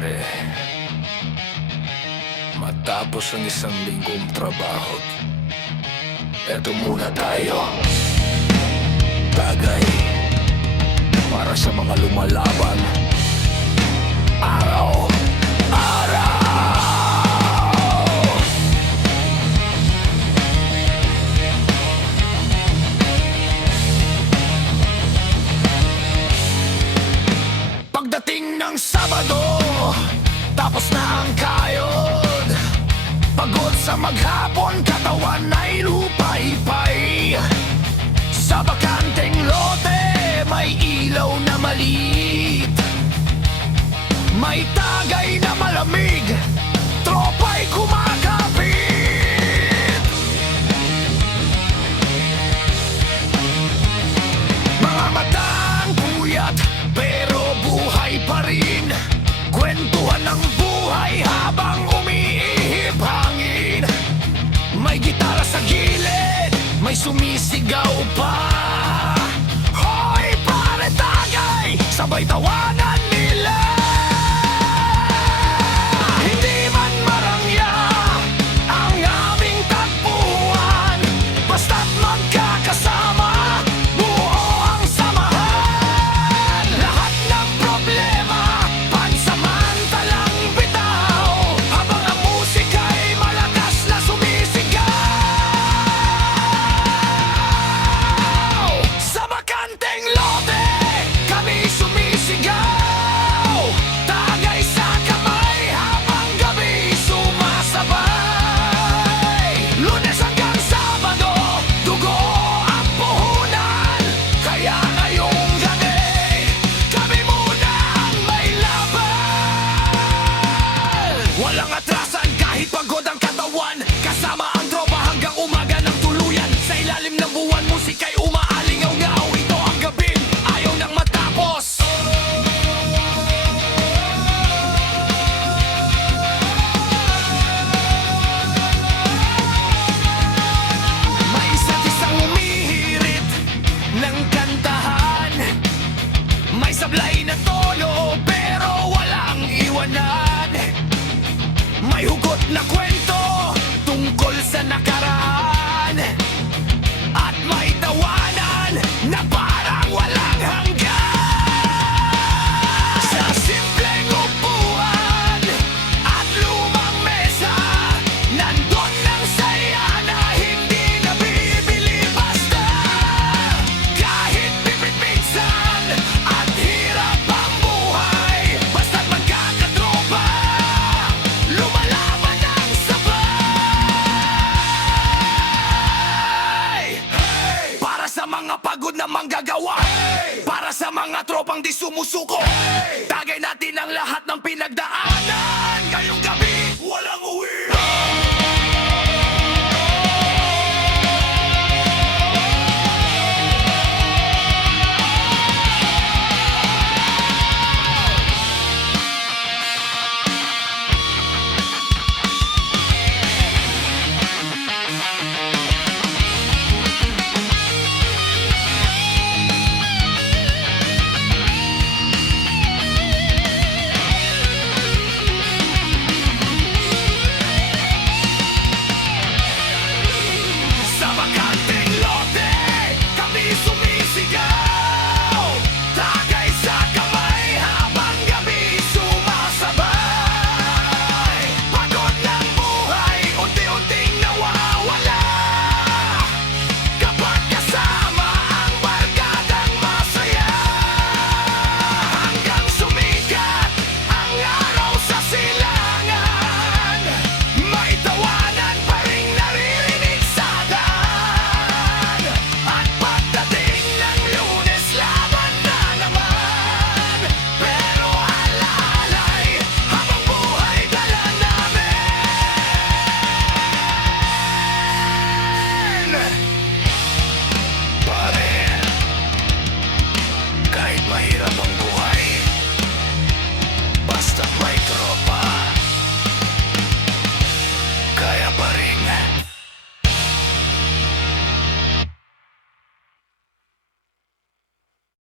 pare. Matapos ang isang linggong trabaho, eto muna tayo. Tagay para sa mga lumalaban. Araw, araw. Pagdating ng Sabado, tapos na ang kayod. Pagod sa maghapon, katawan ay lupay-pay. Sa bakanteng lote, may ilaw na maliit. May tagay na malamig, tropa'y kumakapit. Mga matang puyat, pero buhay pa rin. Kwentuhan ng buhay habang umiihip hangin. May gitara sa gilid, may sumisigaw pa. Hoy pare tagay, sabay tawanan nila. Hindi man marangya ang aming tagpuan, basta't magkakasama, buo ang samahan. Lahat ng problema, pansamantalang bitaw, habang ang musika'y malakas na sumisigaw. Sa bakanteng lote, kami sumisigaw. Tagay sa kamay habang gabi sumasabay. Lunes hanggang Sabado, dugo ang puhunan. Kaya ngayong gabi, kami muna ang may laban. Walang atrasan kahit pagod ang katawan, kasama ang tropa hanggang umaga ng tuluyan. Sa ilalim ng buwan, musika'y umaalingaw-ngaw. Ito ang gabi, ayaw nang matapos. May isa't isang humihirit ng kantahan. May sablay na tono pero walang iwanan. May hugot na kwento tungkol sa nakaraan, at may tawanan na parang walang hanggan. Sa simpleng upuan at lumang mesa, nandun ang saya na hindi nabibili basta. Kahit pipit-pinsan at hirap ang buhay, basta't magkakatropa, lumalaban ang sabay. Para sa mga pagod na manggagawa, para sa mga tropang di sumusuko, tagay natin ang lahat ng pinagdaan.